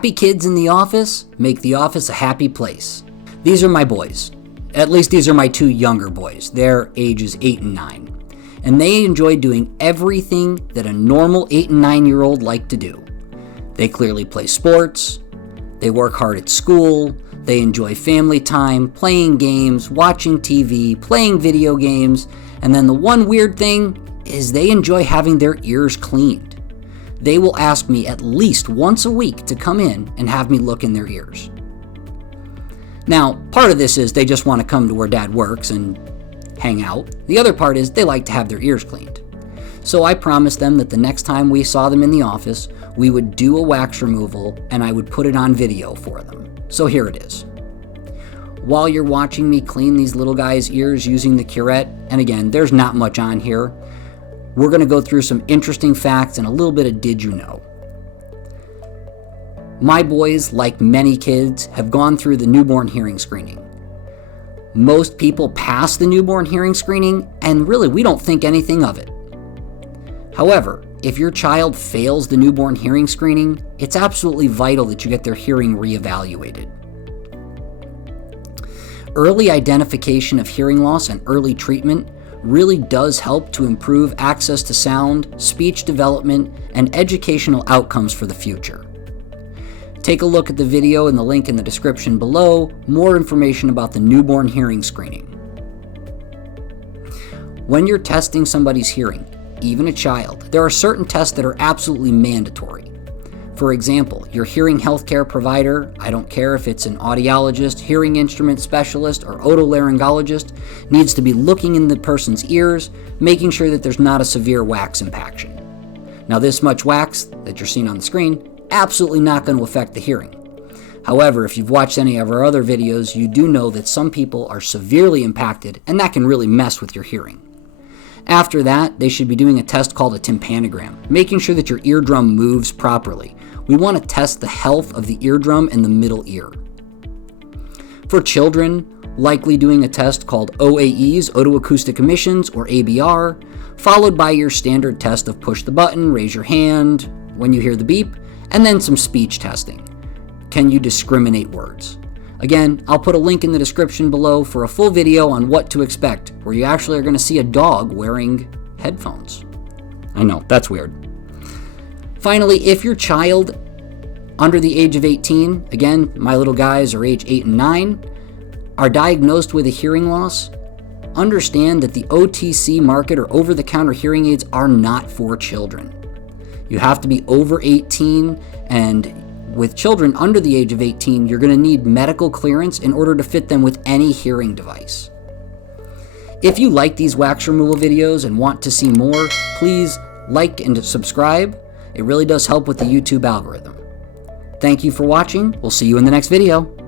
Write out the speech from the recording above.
Happy kids in the office make the office a happy place. These are my boys. At least these are my two younger boys. Their ages 8 and 9. And they enjoy doing everything that a normal 8 and 9-year-old like to do. They clearly play sports. They work hard at school. They enjoy family time, playing games, watching TV, playing video games. And then the one weird thing is they enjoy having their ears cleaned. They will ask me at least once a week to come in and have me look in their ears. Now, part of this is they just want to come to where Dad works and hang out. The other part is they like to have their ears cleaned. So I promised them that the next time we saw them in the office, we would do a wax removal and I would put it on video for them. So here it is. While you're watching me clean these little guys' ears using the curette, and again, there's not much on here, we're going to go through some interesting facts and a little bit of did you know. My boys, like many kids, have gone through the newborn hearing screening. Most people pass the newborn hearing screening, and really we don't think anything of it. However, if your child fails the newborn hearing screening, it's absolutely vital that you get their hearing reevaluated. Early identification of hearing loss and early treatment really does help to improve access to sound, speech development, and educational outcomes for the future. Take a look at the video in the link in the description below, more information about the newborn hearing screening. When you're testing somebody's hearing, even a child, there are certain tests that are absolutely mandatory. For example, your hearing healthcare provider, I don't care if it's an audiologist, hearing instrument specialist, or otolaryngologist, needs to be looking in the person's ears, making sure that there's not a severe wax impaction. Now, this much wax that you're seeing on the screen, absolutely not going to affect the hearing. However, if you've watched any of our other videos, you do know that some people are severely impacted, and that can really mess with your hearing. After that, they should be doing a test called a tympanogram, making sure that your eardrum moves properly. We want to test the health of the eardrum and the middle ear. For children, likely doing a test called OAEs, otoacoustic emissions, or ABR, followed by your standard test of push the button, raise your hand when you hear the beep, and then some speech testing. Can you discriminate words? Again, I'll put a link in the description below for a full video on what to expect, where you actually are going to see a dog wearing headphones. I know, that's weird. Finally, if your child under the age of 18, again, my little guys are age 8 and 9, are diagnosed with a hearing loss, understand that the OTC market or over-the-counter hearing aids are not for children. You have to be over 18, and with children under the age of 18, you're going to need medical clearance in order to fit them with any hearing device. If you like these wax removal videos and want to see more, please like and subscribe. It really does help with the YouTube algorithm. Thank you for watching. We'll see you in the next video.